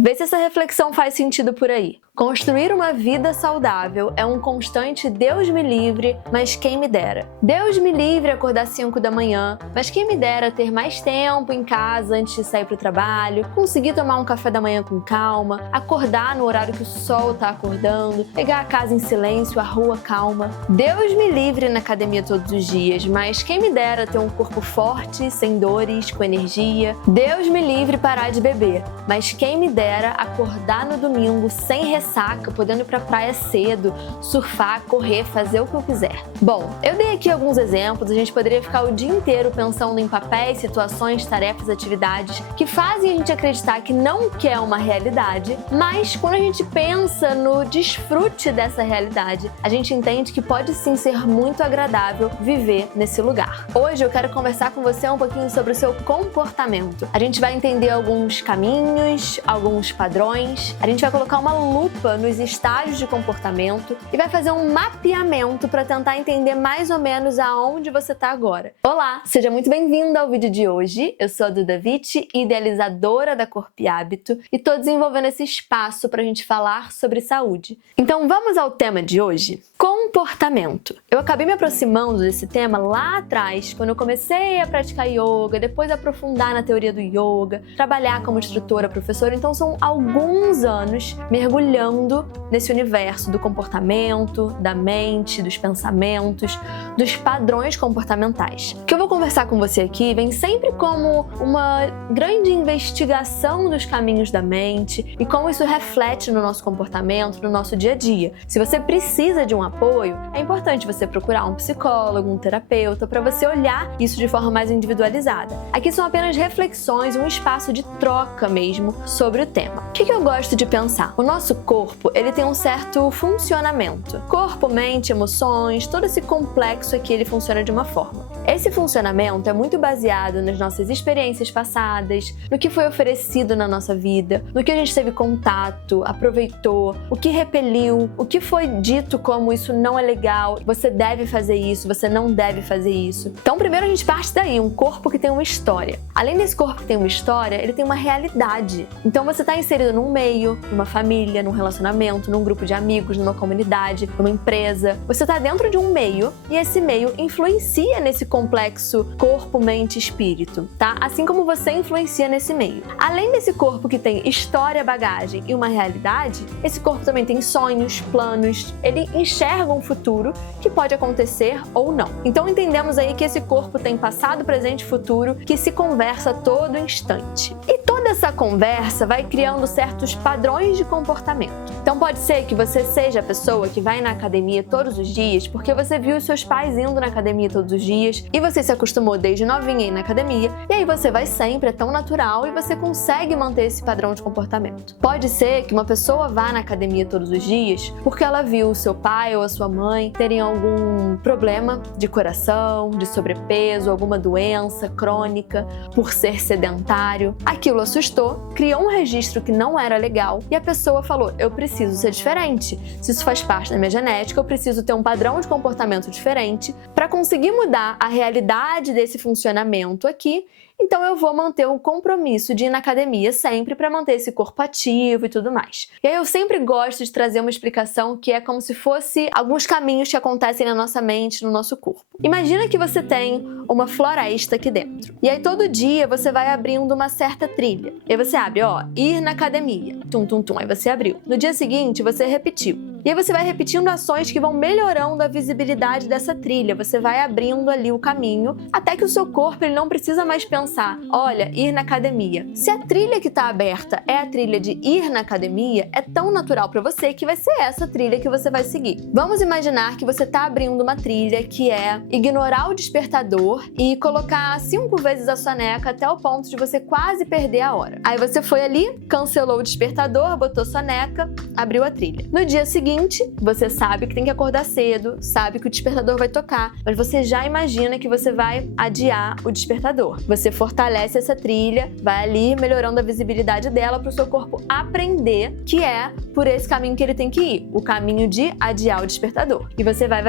Vê se essa reflexão faz sentido por aí. Construir uma vida saudável é um constante Deus me livre, mas quem me dera. Deus me livre acordar 5 da manhã, mas quem me dera ter mais tempo em casa antes de sair para o trabalho, conseguir tomar um café da manhã com calma, acordar no horário que o sol tá acordando, pegar a casa em silêncio, a rua calma. Deus me livre na academia todos os dias, mas quem me dera ter um corpo forte, sem dores, com energia. Deus me livre parar de beber, mas quem me dera acordar no domingo sem ressaca, podendo ir pra praia cedo, surfar, correr, fazer o que eu quiser. Bom, eu dei aqui alguns exemplos, a gente poderia ficar o dia inteiro pensando em papéis, situações, tarefas, atividades que fazem a gente acreditar que não quer uma realidade, mas quando a gente pensa no desfrute dessa realidade, a gente entende que pode sim ser muito agradável viver nesse lugar. Hoje eu quero conversar com você um pouquinho sobre o seu comportamento. A gente vai entender alguns caminhos, alguns padrões, a gente vai colocar uma lupa nos estágios de comportamento e vai fazer um mapeamento para tentar entender mais ou menos aonde você está agora. Olá, seja muito bem-vindo ao vídeo de hoje. Eu sou a Duda Vitti, idealizadora da Corpo e Hábito, e estou desenvolvendo esse espaço para a gente falar sobre saúde. Então vamos ao tema de hoje? Comportamento. Eu acabei me aproximando desse tema lá atrás, quando eu comecei a praticar yoga, depois aprofundar na teoria do yoga, trabalhar como instrutora, professora, então são alguns anos mergulhando nesse universo do comportamento, da mente, dos pensamentos, dos padrões comportamentais. O que eu vou conversar com você aqui vem sempre como uma grande investigação dos caminhos da mente e como isso reflete no nosso comportamento, no nosso dia a dia. Se você precisa de um apoio, é importante você procurar um psicólogo, um terapeuta, para você olhar isso de forma mais individualizada. Aqui são apenas reflexões, um espaço de troca mesmo sobre o tema. O que eu gosto de pensar? O nosso corpo, ele tem um certo funcionamento. Corpo, mente, emoções, todo esse complexo aqui, ele funciona de uma forma. Esse funcionamento é muito baseado nas nossas experiências passadas, no que foi oferecido na nossa vida, no que a gente teve contato, aproveitou, o que repeliu, o que foi dito como isso não é legal, você deve fazer isso, você não deve fazer isso. Então, primeiro a gente parte daí, um corpo que tem uma história. Além desse corpo que tem uma história, ele tem uma realidade. Então, você está inserido num meio, numa família, num relacionamento, num grupo de amigos, numa comunidade, numa empresa. Você está dentro de um meio e esse meio influencia nesse complexo corpo, mente, espírito, tá? Assim como você influencia nesse meio. Além desse corpo que tem história, bagagem e uma realidade, esse corpo também tem sonhos, planos, ele enxerga um futuro que pode acontecer ou não. Então entendemos aí que esse corpo tem passado, presente e futuro que se conversa a todo instante. E toda essa conversa vai criando certos padrões de comportamento. Então pode ser que você seja a pessoa que vai na academia todos os dias porque você viu os seus pais indo na academia todos os dias e você se acostumou desde novinha a ir na academia e aí você vai sempre, é tão natural e você consegue manter esse padrão de comportamento. Pode ser que uma pessoa vá na academia todos os dias porque ela viu o seu pai ou a sua mãe terem algum problema de coração, de sobrepeso, alguma doença crônica, por ser sedentário. Aquilo assustou, criou um registro que não era legal e a pessoa falou, eu preciso ser diferente. Se isso faz parte da minha genética, eu preciso ter um padrão de comportamento diferente para conseguir mudar a realidade desse funcionamento aqui. Então eu vou manter o compromisso de ir na academia sempre para manter esse corpo ativo e tudo mais. E aí eu sempre gosto de trazer uma explicação que é como se fosse alguns caminhos que acontecem na nossa mente, no nosso corpo. Imagina que você tem uma floresta aqui dentro. E aí todo dia você vai abrindo uma certa trilha. E aí você abre, ó, ir na academia. Tum, tum, tum. Aí você abriu. No dia seguinte você repetiu. E aí você vai repetindo ações que vão melhorando a visibilidade dessa trilha. Você vai abrindo ali o caminho até que o seu corpo ele não precisa mais pensar, olha, ir na academia. Se a trilha que está aberta é a trilha de ir na academia, é tão natural para você que vai ser essa trilha que você vai seguir. Vamos imaginar que você está abrindo uma trilha que é ignorar o despertador e colocar 5 vezes a soneca até o ponto de você quase perder a hora. Aí você foi ali, cancelou o despertador, botou soneca, abriu a trilha. No dia seguinte, seguinte, você sabe que tem que acordar cedo, sabe que o despertador vai tocar, mas você já imagina que você vai adiar o despertador. Você fortalece essa trilha, vai ali melhorando a visibilidade dela para o seu corpo aprender que é por esse caminho que ele tem que ir, o caminho de adiar o despertador. E você vai.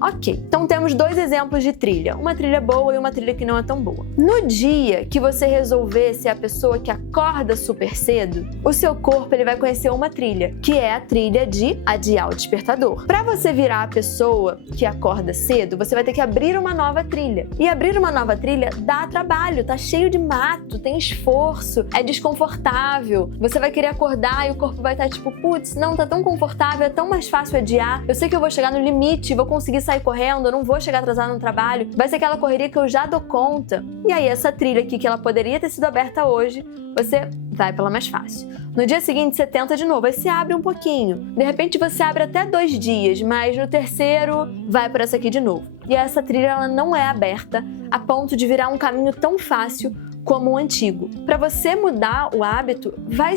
Ok, então temos dois exemplos de trilha, uma trilha boa e uma trilha que não é tão boa. No dia que você resolver ser a pessoa que acorda super cedo, o seu corpo ele vai conhecer uma trilha, que é a trilha de adiar o despertador. Para você virar a pessoa que acorda cedo, você vai ter que abrir uma nova trilha. E abrir uma nova trilha dá trabalho, tá cheio de mato, tem esforço, é desconfortável. Você vai querer acordar e o corpo vai estar tipo, putz, não, tá tão confortável, é tão mais fácil adiar. Eu sei que eu vou chegar no limite, vou conseguir sair correndo, eu não vou chegar atrasado no trabalho. Vai ser aquela correria que eu já dou conta. E aí essa trilha aqui que ela poderia ter sido aberta hoje, você vai pela mais fácil. No dia seguinte você tenta de novo, aí você abre um pouquinho. De repente você abre até 2 dias, mas no terceiro vai por essa aqui de novo. E essa trilha ela não é aberta a ponto de virar um caminho tão fácil como o antigo. Para você mudar o hábito, vai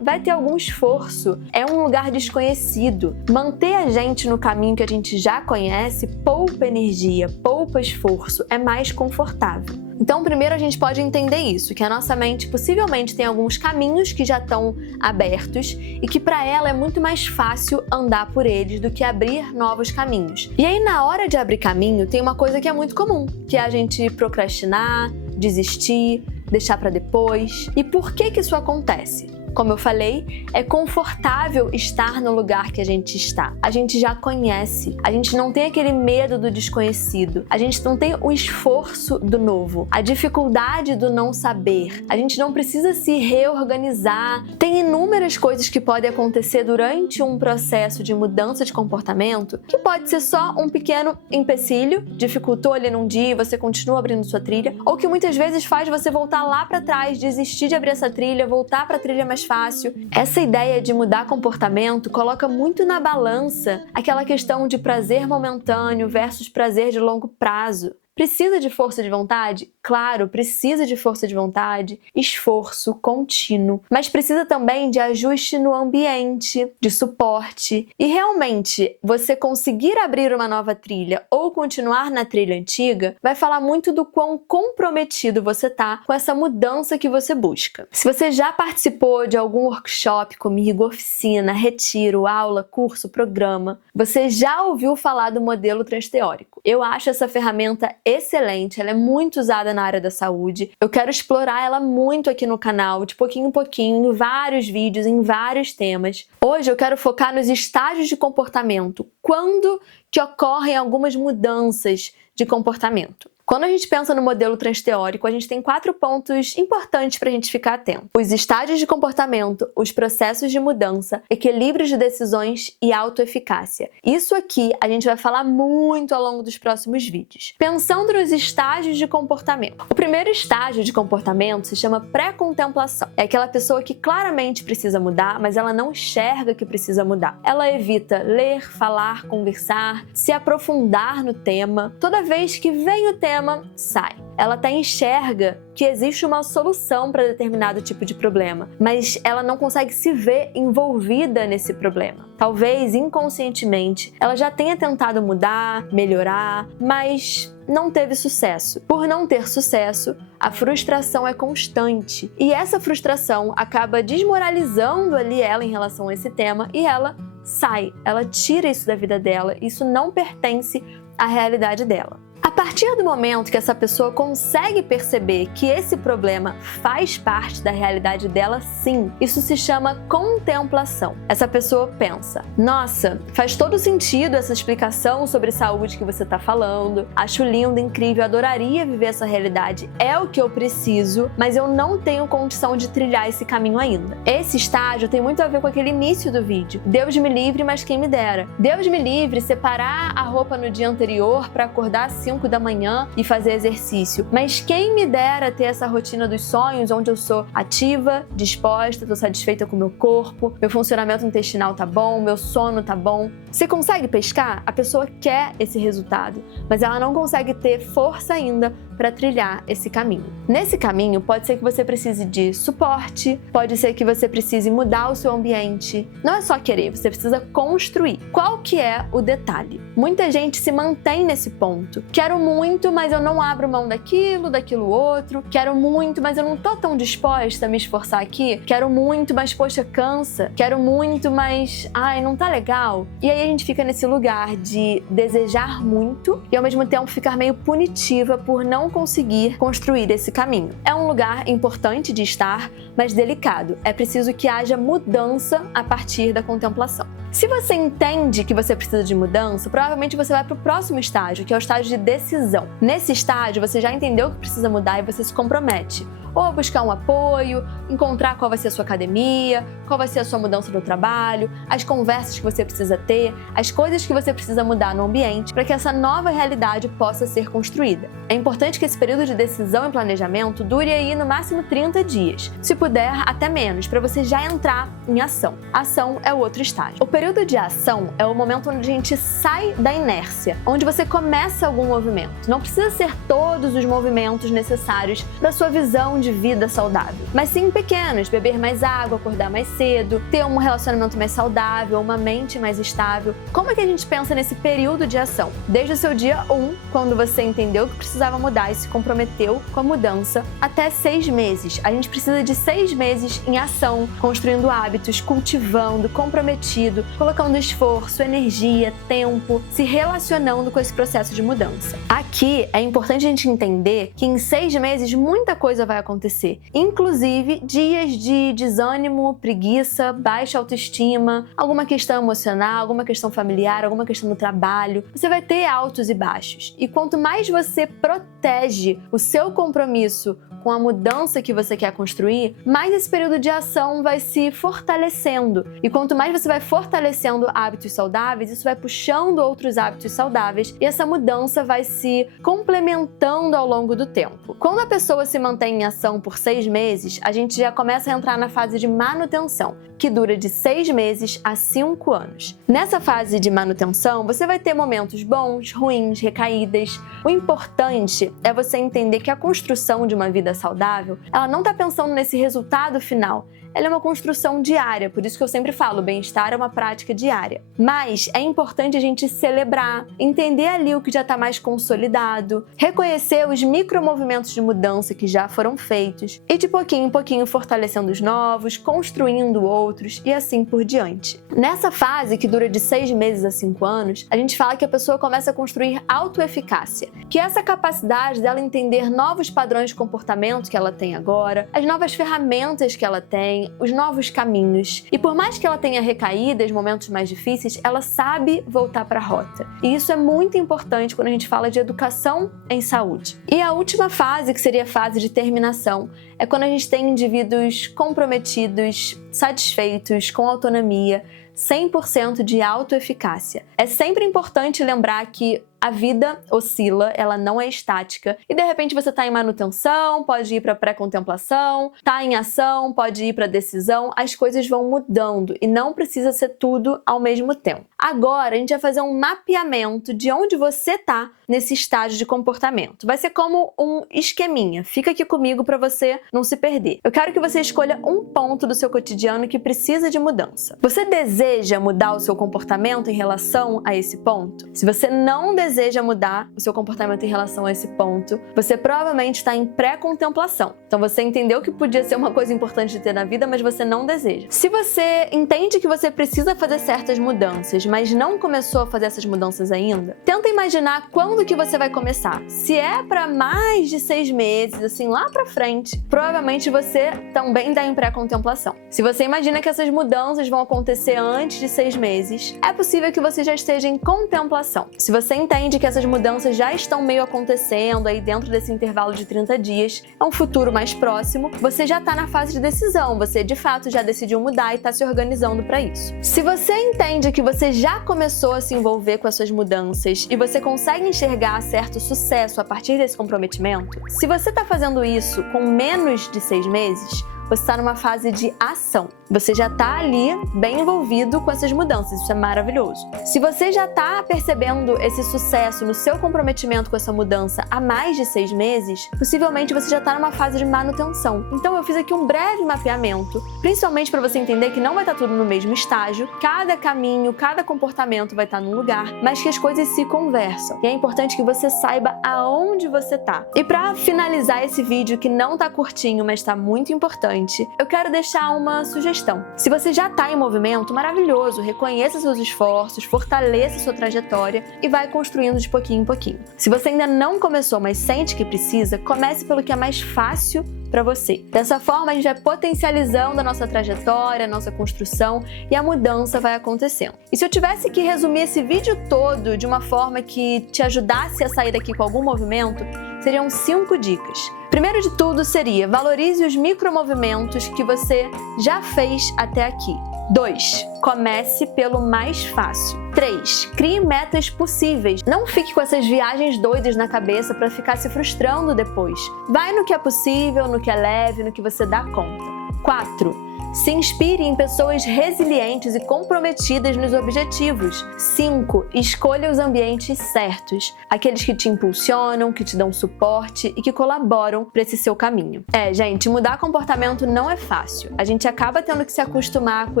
ter algum esforço. É um lugar desconhecido. Manter a gente no caminho que a gente já conhece poupa energia, poupa esforço, é mais confortável. Então, primeiro a gente pode entender isso, que a nossa mente possivelmente tem alguns caminhos que já estão abertos e que para ela é muito mais fácil andar por eles do que abrir novos caminhos. E aí, na hora de abrir caminho, tem uma coisa que é muito comum, que é a gente procrastinar, desistir, deixar para depois. E por que isso acontece? Como eu falei, é confortável estar no lugar que a gente está. A gente já conhece, a gente não tem aquele medo do desconhecido, a gente não tem o esforço do novo, a dificuldade do não saber. A gente não precisa se reorganizar. Tem inúmeras coisas que podem acontecer durante um processo de mudança de comportamento, que pode ser só um pequeno empecilho, dificultou ali num dia e você continua abrindo sua trilha, ou que muitas vezes faz você voltar lá para trás, desistir de abrir essa trilha, voltar para a trilha mais fácil. Essa ideia de mudar comportamento coloca muito na balança aquela questão de prazer momentâneo versus prazer de longo prazo. Precisa de força de vontade? Claro, precisa de força de vontade, esforço contínuo, mas precisa também de ajuste no ambiente, de suporte. E realmente, você conseguir abrir uma nova trilha ou continuar na trilha antiga vai falar muito do quão comprometido você tá com essa mudança que você busca. Se você já participou de algum workshop comigo, oficina, retiro, aula, curso, programa, você já ouviu falar do modelo transteórico. Eu acho essa ferramenta excelente, ela é muito usada na área da saúde. Eu quero explorar ela muito aqui no canal, de pouquinho em pouquinho, em vários vídeos, em vários temas. Hoje eu quero focar nos estágios de comportamento, quando que ocorrem algumas mudanças de comportamento. Quando a gente pensa no modelo transteórico, a gente tem 4 pontos importantes para a gente ficar atento: os estágios de comportamento, os processos de mudança, equilíbrio de decisões e autoeficácia. Isso aqui a gente vai falar muito ao longo dos próximos vídeos. Pensando nos estágios de comportamento. O primeiro estágio de comportamento se chama pré-contemplação. É aquela pessoa que claramente precisa mudar, mas ela não enxerga que precisa mudar. Ela evita ler, falar, conversar, se aprofundar no tema. Toda vez que vem o tema, sai. Ela até enxerga que existe uma solução para determinado tipo de problema, mas ela não consegue se ver envolvida nesse problema. Talvez inconscientemente ela já tenha tentado mudar, melhorar, mas não teve sucesso. Por não ter sucesso, a frustração é constante e essa frustração acaba desmoralizando ali ela em relação a esse tema e ela sai, ela tira isso da vida dela, isso não pertence à realidade dela. A partir do momento que essa pessoa consegue perceber que esse problema faz parte da realidade dela, sim, isso se chama contemplação. Essa pessoa pensa: nossa, faz todo sentido essa explicação sobre saúde que você está falando, acho lindo, incrível, adoraria viver essa realidade, é o que eu preciso, mas eu não tenho condição de trilhar esse caminho ainda. Esse estágio tem muito a ver com aquele início do vídeo. Deus me livre, mas quem me dera. Deus me livre separar a roupa no dia anterior para acordar às 5 da manhã e fazer exercício. Mas quem me dera ter essa rotina dos sonhos, onde eu sou ativa, disposta, estou satisfeita com o meu corpo, meu funcionamento intestinal tá bom, meu sono tá bom. Você consegue pescar? A pessoa quer esse resultado, mas ela não consegue ter força ainda para trilhar esse caminho. Nesse caminho, pode ser que você precise de suporte, pode ser que você precise mudar o seu ambiente. Não é só querer, você precisa construir. Qual que é o detalhe? Muita gente se mantém nesse ponto. Quero muito, mas eu não abro mão daquilo outro. Quero muito, mas eu não tô tão disposta a me esforçar aqui. Quero muito, mas poxa, cansa. Quero muito, mas ai, não tá legal. E aí a gente fica nesse lugar de desejar muito e ao mesmo tempo ficar meio punitiva por não conseguir construir esse caminho. É um lugar importante de estar, mas delicado. É preciso que haja mudança a partir da contemplação. Se você entende que você precisa de mudança, provavelmente você vai para o próximo estágio, que é o estágio de decisão. Nesse estágio, você já entendeu que precisa mudar e você se compromete. Ou buscar um apoio, encontrar qual vai ser a sua academia, qual vai ser a sua mudança no trabalho, as conversas que você precisa ter, as coisas que você precisa mudar no ambiente para que essa nova realidade possa ser construída. É importante que esse período de decisão e planejamento dure aí no máximo 30 dias, se puder até menos, para você já entrar em ação. Ação é o outro estágio. O período de ação é o momento onde a gente sai da inércia, onde você começa algum movimento. Não precisa ser todos os movimentos necessários para sua visão de vida saudável, mas sim pequenos: beber mais água, acordar mais cedo, ter um relacionamento mais saudável, uma mente mais estável. Como é que a gente pensa nesse período de ação? Desde o seu dia 1, quando você entendeu que precisava mudar e se comprometeu com a mudança, até 6 meses. A gente precisa de 6 meses em ação, construindo hábitos, cultivando, comprometido, colocando esforço, energia, tempo, se relacionando com esse processo de mudança. Aqui é importante a gente entender que em 6 meses muita coisa vai acontecer, inclusive dias de desânimo, preguiça, baixa autoestima, alguma questão emocional, alguma questão familiar, alguma questão no trabalho. Você vai ter altos e baixos. E quanto mais você protege o seu compromisso com a mudança que você quer construir, mais esse período de ação vai se fortalecendo. E quanto mais você vai fortalecendo hábitos saudáveis, isso vai puxando outros hábitos saudáveis e essa mudança vai se complementando ao longo do tempo. Quando a pessoa se mantém em ação por 6 meses, a gente já começa a entrar na fase de manutenção, que dura de 6 meses a 5 anos. Nessa fase de manutenção, você vai ter momentos bons, ruins, recaídas. O importante é você entender que a construção de uma vida saudável, ela não está pensando nesse resultado final. Ela é uma construção diária, por isso que eu sempre falo, bem-estar é uma prática diária. Mas é importante a gente celebrar, entender ali o que já está mais consolidado, reconhecer os micromovimentos de mudança que já foram feitos e de pouquinho em pouquinho fortalecendo os novos, construindo outros e assim por diante. Nessa fase, que dura de 6 meses a 5 anos, a gente fala que a pessoa começa a construir autoeficácia, que é essa capacidade dela entender novos padrões de comportamento que ela tem agora, as novas ferramentas que ela tem, os novos caminhos. E por mais que ela tenha recaídas, momentos mais difíceis, ela sabe voltar para a rota. E isso é muito importante quando a gente fala de educação em saúde. E a última fase, que seria a fase de terminação, é quando a gente tem indivíduos comprometidos, satisfeitos, com autonomia, 100% de autoeficácia. É sempre importante lembrar que a vida oscila, ela não é estática e de repente você está em manutenção, pode ir para pré-contemplação, está em ação, pode ir para decisão, as coisas vão mudando e não precisa ser tudo ao mesmo tempo. Agora a gente vai fazer um mapeamento de onde você está nesse estágio de comportamento. Vai ser como um esqueminha, fica aqui comigo para você não se perder. Eu quero que você escolha um ponto do seu cotidiano que precisa de mudança. Você deseja mudar o seu comportamento em relação a esse ponto? Se você não deseja mudar o seu comportamento em relação a esse ponto, você provavelmente está em pré-contemplação. Então você entendeu que podia ser uma coisa importante de ter na vida, mas você não deseja. Se você entende que você precisa fazer certas mudanças, mas não começou a fazer essas mudanças ainda, tenta imaginar quando que você vai começar. Se é para mais de 6 meses, assim, lá pra frente, provavelmente você também está em pré-contemplação. Se você imagina que essas mudanças vão acontecer antes de 6 meses, é possível que você já esteja em contemplação. Se você entende que essas mudanças já estão meio acontecendo aí dentro desse intervalo de 30 dias, é um futuro mais próximo, você já está na fase de decisão, você de fato já decidiu mudar e está se organizando para isso. Se você entende que você já começou a se envolver com as suas mudanças e você consegue enxergar certo sucesso a partir desse comprometimento, se você está fazendo isso com menos de 6 meses, você está numa fase de ação. Você já está ali bem envolvido com essas mudanças, isso é maravilhoso. Se você já está percebendo esse sucesso no seu comprometimento com essa mudança há mais de 6 meses, possivelmente você já está numa fase de manutenção. Então eu fiz aqui um breve mapeamento, principalmente para você entender que não vai estar tudo no mesmo estágio, cada caminho, cada comportamento vai estar num lugar, mas que as coisas se conversam. E é importante que você saiba aonde você está. E para finalizar esse vídeo que não está curtinho, mas está muito importante, eu quero deixar uma sugestão. Se você já está em movimento, maravilhoso, reconheça seus esforços, fortaleça sua trajetória e vai construindo de pouquinho em pouquinho. Se você ainda não começou, mas sente que precisa, comece pelo que é mais fácil para você. Dessa forma, a gente vai potencializando a nossa trajetória, a nossa construção e a mudança vai acontecendo. E se eu tivesse que resumir esse vídeo todo de uma forma que te ajudasse a sair daqui com algum movimento, seriam 5 dicas. Primeiro de tudo seria, valorize os micromovimentos que você já fez até aqui. 2. Comece pelo mais fácil. 3. Crie metas possíveis. Não fique com essas viagens doidas na cabeça para ficar se frustrando depois. Vai no que é possível, no que é leve, no que você dá conta. 4. Se inspire em pessoas resilientes e comprometidas nos objetivos. 5. Escolha os ambientes certos, aqueles que te impulsionam, que te dão suporte e que colaboram para esse seu caminho. Gente, mudar comportamento não é fácil. A gente acaba tendo que se acostumar com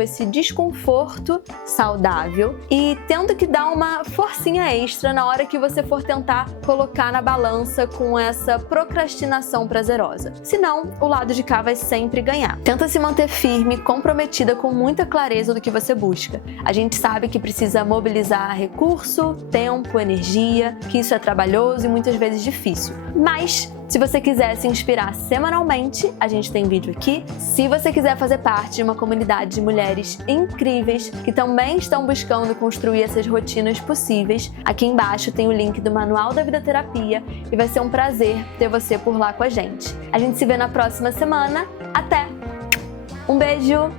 esse desconforto saudável e tendo que dar uma forcinha extra na hora que você for tentar colocar na balança com essa procrastinação prazerosa. Senão, o lado de cá vai sempre ganhar. Tenta se manter firme, comprometida com muita clareza do que você busca. A gente sabe que precisa mobilizar recurso, tempo, energia, que isso é trabalhoso e muitas vezes difícil. Mas, se você quiser se inspirar semanalmente, a gente tem vídeo aqui. Se você quiser fazer parte de uma comunidade de mulheres incríveis que também estão buscando construir essas rotinas possíveis, aqui embaixo tem o link do Manual da Vida Terapia e vai ser um prazer ter você por lá com a gente. A gente se vê na próxima semana. Até! Um beijo!